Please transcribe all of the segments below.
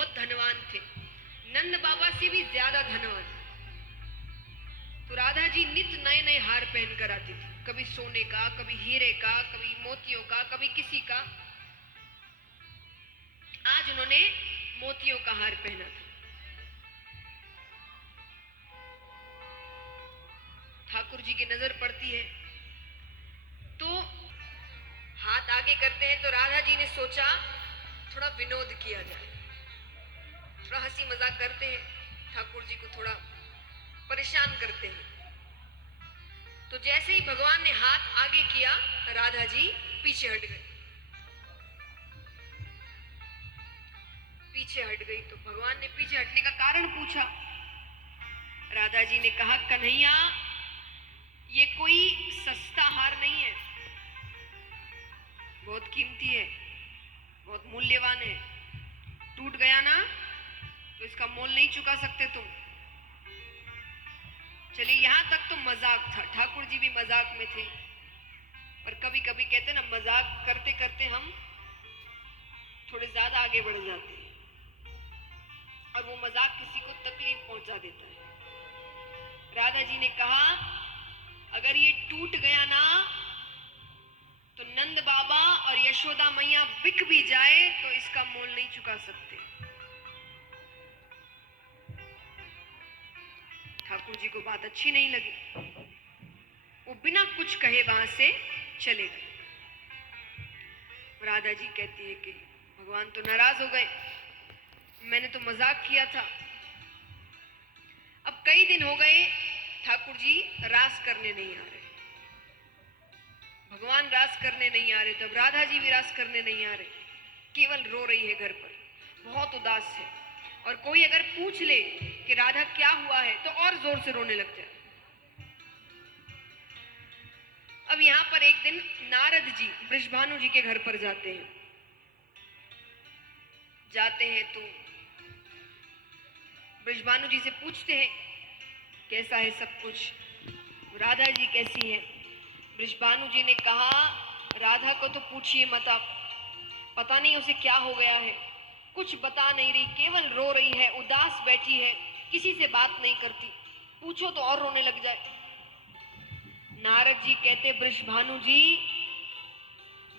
बहुत धनवान थे, नंद बाबा से भी ज्यादा धनवान। तो राधा जी नित नए नए हार पहन कर आती थी, कभी सोने का, कभी हीरे का, कभी मोतियों का, कभी किसी का। आज उन्होंने मोतियों का हार पहना था। ठाकुर जी की नजर पड़ती है तो हाथ आगे करते हैं। तो राधा जी ने सोचा थोड़ा विनोद किया जाए, थोड़ा हंसी मजाक करते हैं, ठाकुर जी को थोड़ा परेशान करते हैं। तो जैसे ही भगवान ने हाथ आगे किया, राधा जी पीछे हट गई। पीछे हट गई तो भगवान ने पीछे हटने का कारण पूछा। राधा जी ने कहा, कन्हैया ये कोई सस्ता हार नहीं है, बहुत कीमती है, बहुत मूल्यवान है। टूट गया ना तो इसका मोल नहीं चुका सकते तुम। चलिए यहां तक तो मजाक था, ठाकुर जी भी मजाक में थे। पर कभी कभी कहते ना, मजाक करते करते हम थोड़े ज्यादा आगे बढ़ जाते हैं और वो मजाक किसी को तकलीफ पहुंचा देता है। राधा जी ने कहा, अगर ये टूट गया ना तो नंद बाबा और यशोदा मैया बिक भी जाए तो इसका मोल नहीं चुका सकते। ठाकुर जी को बात अच्छी नहीं लगी, वो बिना कुछ कहे वहां से चले गए। राधा जी कहती है कि भगवान तो नाराज हो गए, मैंने तो मजाक किया था। अब कई दिन हो गए ठाकुर जी रास करने नहीं आ रहे, भगवान रास करने नहीं आ रहे, तब राधा जी भी रास करने नहीं आ रहे, केवल रो रही है घर पर, बहुत उदास है। और कोई अगर पूछ ले कि राधा क्या हुआ है तो और जोर से रोने लग जाए। अब यहां पर एक दिन नारद जी वृषभानु जी के घर पर जाते हैं। तो वृषभानु जी से पूछते हैं कैसा है सब कुछ, राधा जी कैसी है। वृषभानु जी ने कहा, राधा को तो पूछिए मत आप, पता नहीं उसे क्या हो गया है, कुछ बता नहीं रही, केवल रो रही है, उदास बैठी है, किसी से बात नहीं करती, पूछो तो और रोने लग जाए। नारद जी कहते, वृषभानु जी,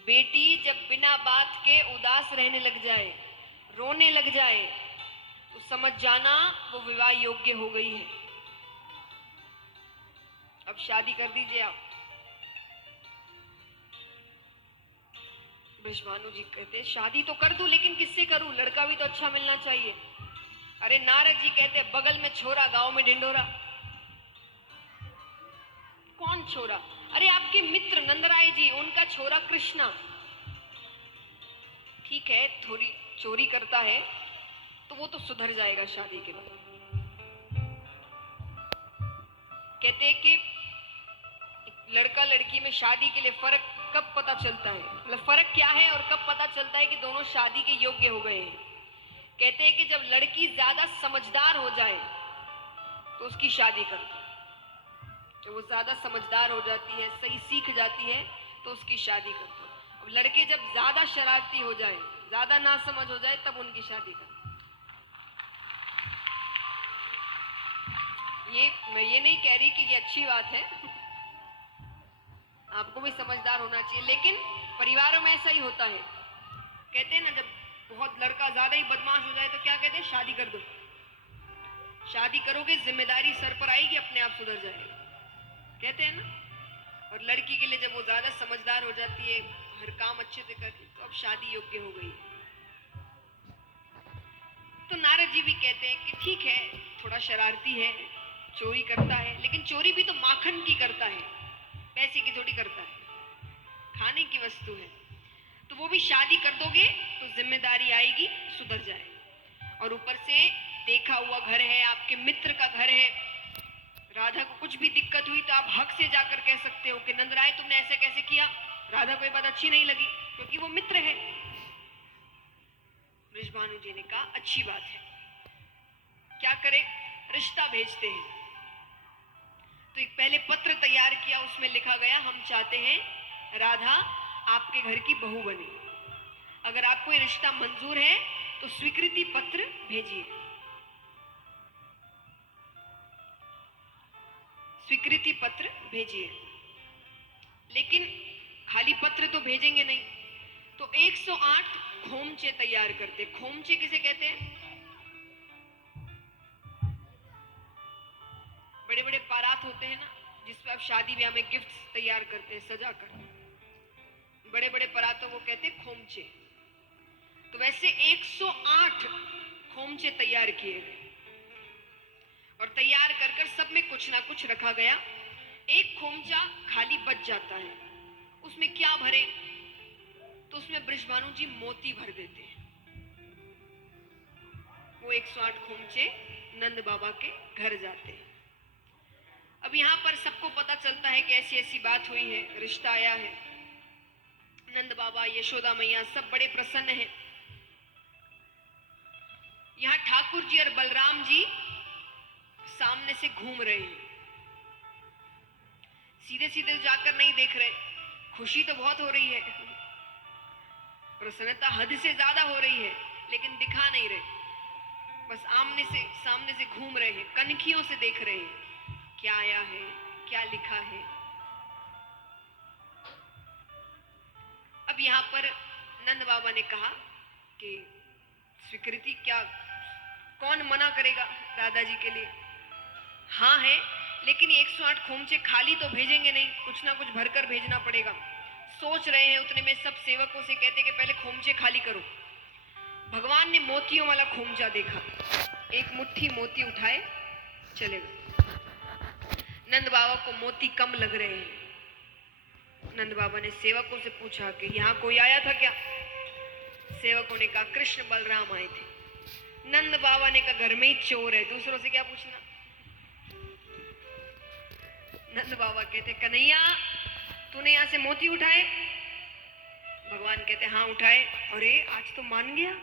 बेटी जब बिना बात के उदास रहने लग जाए, रोने लग जाए, तो समझ जाना वो विवाह योग्य हो गई है, अब शादी कर दीजिए आप। वृषभानु जी कहते, शादी तो कर दूं, लेकिन किससे करूं, लड़का भी तो अच्छा मिलना चाहिए। अरे नारद जी कहते, बगल में छोरा, गांव में ढिंडोरा। कौन छोरा? अरे आपके मित्र नंदराय जी, उनका छोरा कृष्णा। ठीक है, थोड़ी चोरी करता है तो वो तो सुधर जाएगा शादी के बाद। कहते कि लड़का लड़की में शादी के लिए फर्क कब पता चलता है, मतलब फर्क क्या है और कब पता चलता है कि दोनों शादी के योग्य हो गए हैं। कहते हैं कि जब लड़की ज्यादा समझदार हो जाए तो उसकी शादी कर दो, तो वो ज्यादा समझदार हो जाती है, सही सीख जाती है, तो उसकी शादी कर दो। अब लड़के जब ज्यादा शरारती हो जाए, ज्यादा नासमझ हो जाए, तब उनकी शादी कर दो। मैं ये नहीं कह रही कि ये अच्छी बात है, आपको भी समझदार होना चाहिए, लेकिन परिवारों में ऐसा ही होता है। कहते हैं ना, जब बहुत लड़का ज्यादा ही बदमाश हो जाए तो क्या कहते हैं, शादी कर दो। शादी करोगे, जिम्मेदारी सर पर आएगी, अपने आप सुधर जाएगा, कहते हैं ना। और लड़की के लिए जब वो ज्यादा समझदार हो जाती है, हर काम अच्छे से करती, तो अब शादी योग्य हो गई है। तो नारद जी भी कहते हैं कि ठीक है, थोड़ा शरारती है, चोरी करता है, लेकिन चोरी भी तो माखन की करता है, पैसे की थोड़ी करता है, खाने की वस्तु है। तो वो भी शादी कर दोगे तो जिम्मेदारी आएगी, सुधर जाए। और ऊपर से देखा हुआ घर है, आपके मित्र का घर है, राधा को कुछ भी दिक्कत हुई तो आप हक से जाकर कह सकते हो कि नंदराय तुमने ऐसे कैसे किया, राधा को ये बात अच्छी नहीं लगी, क्योंकि वो मित्र है। वृषभानु जी ने कहा, अच्छी बात है, क्या करें, रिश्ता भेजते हैं। तो एक पहले पत्र तैयार किया, उसमें लिखा गया, हम चाहते हैं राधा आपके घर की बहू बने, अगर आपको ये रिश्ता मंजूर है तो स्वीकृति पत्र भेजिए, स्वीकृति पत्र भेजिए। लेकिन खाली पत्र तो भेजेंगे नहीं, तो 108 खोमचे तैयार करते। खोमचे किसे कहते हैं? बड़े बड़े बारात होते हैं ना, जिसपे आप शादी ब्याह में गिफ्ट तैयार करते हैं सजा कर, बड़े बड़े बारातों को कहते हैं खोमचे। तो वैसे 108 खोमचे तैयार किए गए और तैयार कर कर सब में कुछ ना कुछ रखा गया। एक खोमचा खाली बच जाता है, उसमें क्या भरे? तो उसमें बृषभानु जी मोती भर देते हैं। वो 108 खोमचे नंद बाबा के घर जाते हैं। अब यहां पर सबको पता चलता है कि ऐसी ऐसी बात हुई है, रिश्ता आया है। नंद बाबा, यशोदा मैया सब बड़े प्रसन्न हैं। यहां ठाकुर जी और बलराम जी सामने से घूम रहे हैं, सीधे सीधे जाकर नहीं देख रहे। खुशी तो बहुत हो रही है, प्रसन्नता हद से ज्यादा हो रही है, लेकिन दिखा नहीं रहे। बस सामने से घूम रहे हैं, कनखियों से देख रहे हैं क्या आया है, क्या लिखा है। अब यहां पर नंद बाबा ने कहा कि स्वीकृति क्या, कौन मना करेगा दादाजी के लिए? हाँ है, लेकिन 108 खोमचे खाली तो भेजेंगे नहीं, कुछ ना कुछ भरकर भेजना पड़ेगा। सोच रहे हैं, उतने में सब सेवकों से कहते कि पहले खोमचे खाली करो। भगवान ने मोतियों वाला खोमचा देखा, एक मुट्ठी मोती उठाए चले गए। नंद बाबा को मोती कम लग रहे हैं। नंद बाबा ने सेवकों से पूछा कि यहाँ कोई आया था क्या? सेवकों ने कहा कृष्ण बलराम आए थे। नंद बाबा ने कहा घर में ही चोर है, दूसरों से क्या पूछना। नंद बाबा कहते कन्हैया तूने यहां से मोती उठाए? भगवान कहते हाँ उठाए। अरे आज तो मान गया,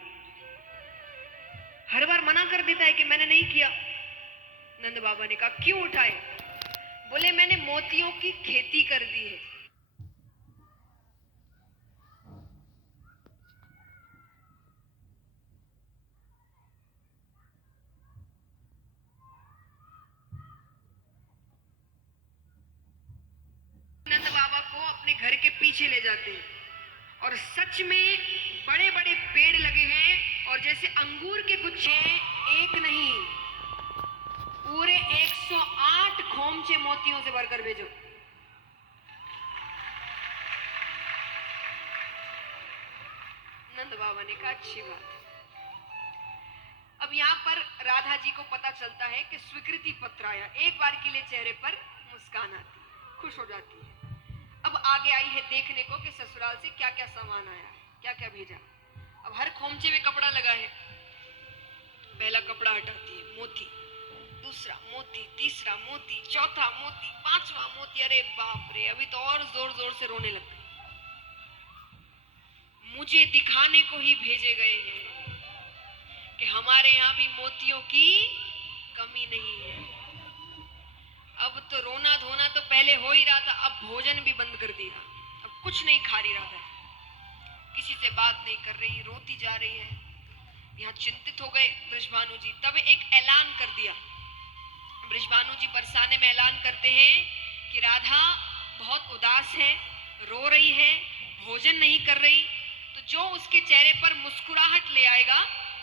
हर बार मना कर देता है कि मैंने नहीं किया। नंद बाबा ने कहा क्यों उठाए? बोले मैंने मोतियों की खेती कर दी है। नंद बाबा को अपने घर के पीछे ले जाते हैं और सच में बड़े बड़े पेड़ लगे हैं और जैसे अंगूर के गुच्छे, एक नहीं पूरे 108 खोमचे मोतियों से भरकर भेजो। नंद बाबा ने कहा अच्छी बात है। अब यहाँ पर राधा जी को पता चलता है कि स्वीकृति पत्र आया। एक बार के लिए चेहरे पर मुस्कान आती है, खुश हो जाती है। अब आगे आई है देखने को कि ससुराल से क्या क्या सामान आया है, क्या क्या भेजा। अब हर खोमचे में कपड़ा लगा है, पहला कपड़ा हटाती है, मोती, दूसरा मोती, तीसरा मोती, चौथा मोती, पांचवा मोती। अरे बाप रे, अभी तो और जोर जोर से रोने लग गई। मुझे दिखाने को ही भेजे गए हैं कि हमारे यहाँ भी मोतियों की कमी नहीं है। अब तो रोना धोना तो पहले हो ही रहा था, अब भोजन भी बंद कर दिया। अब कुछ नहीं खा रही राधा, किसी से बात नहीं कर रही, रोती जा रही है। यहाँ चिंतित हो गए बृषभानु जी। तब एक ऐलान कर दिया। बृषभानु जी बरसाने में ऐलान करते हैं कि राधा बहुत उदास है, रो रही है, भोजन नहीं कर रही, तो जो उसके चेहरे पर मुस्कुराहट ले आएगा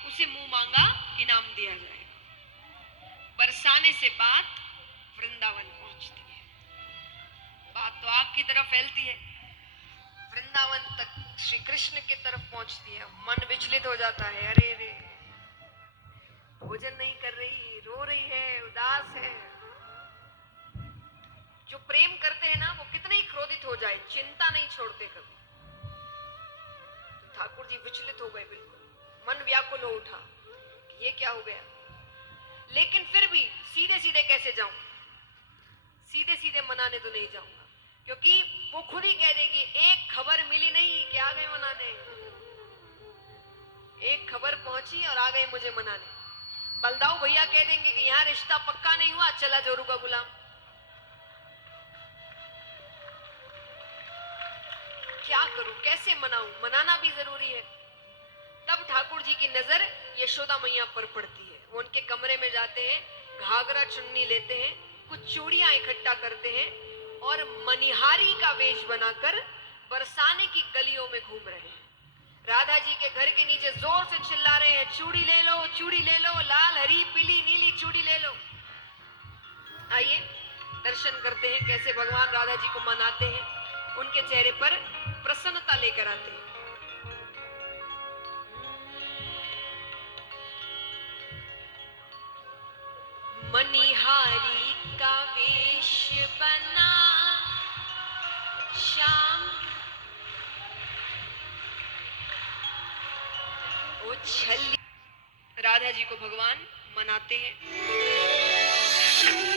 उसे मुंह मांगा इनाम दिया जाएगा। बरसाने से बात वृंदावन पहुंचती है, बात तो आग की तरफ फैलती है, वृंदावन तक श्री कृष्ण की तरफ पहुंचती है। मन विचलित हो जाता है, अरे रे भोजन नहीं कर रही, रो रही है, उदास है। जो प्रेम करते हैं ना, वो कितने ही क्रोधित हो जाए, चिंता नहीं छोड़ते कभी। तो ठाकुर जी विचलित हो गए, बिल्कुल मन व्याकुल हो उठा, ये क्या हो गया। लेकिन फिर भी सीधे सीधे कैसे जाऊं, सीधे सीधे मनाने तो नहीं जाऊंगा, क्योंकि वो खुद ही कह देगी एक खबर मिली नहीं कि आ गए मनाने। एक खबर पहुंची और आ गए मुझे मनाने। बलदाऊ भैया कह देंगे कि यहाँ रिश्ता पक्का नहीं हुआ, चला जोरू का गुलाम। क्या करूं, कैसे मनाऊं, मनाना भी जरूरी है। तब ठाकुर जी की नजर यशोदा मैया पर पड़ती है। वो उनके कमरे में जाते हैं, घाघरा चुन्नी लेते हैं, कुछ चूड़ियां इकट्ठा करते हैं और मनिहारी का वेश बनाकर बरसाने की गलियों में घूम रहे हैं। राधा जी के घर के नीचे जोर से चिल्ला रहे हैं, चूड़ी ले लो, चूड़ी ले लो, लाल हरी पीली नीली चूड़ी ले लो। आइए दर्शन करते हैं कैसे भगवान राधा जी को मनाते हैं, उनके चेहरे पर प्रसन्नता लेकर आते हैं। मनिहारी का वेश बना श्याम ओ छली। राधा जी को भगवान मनाते हैं।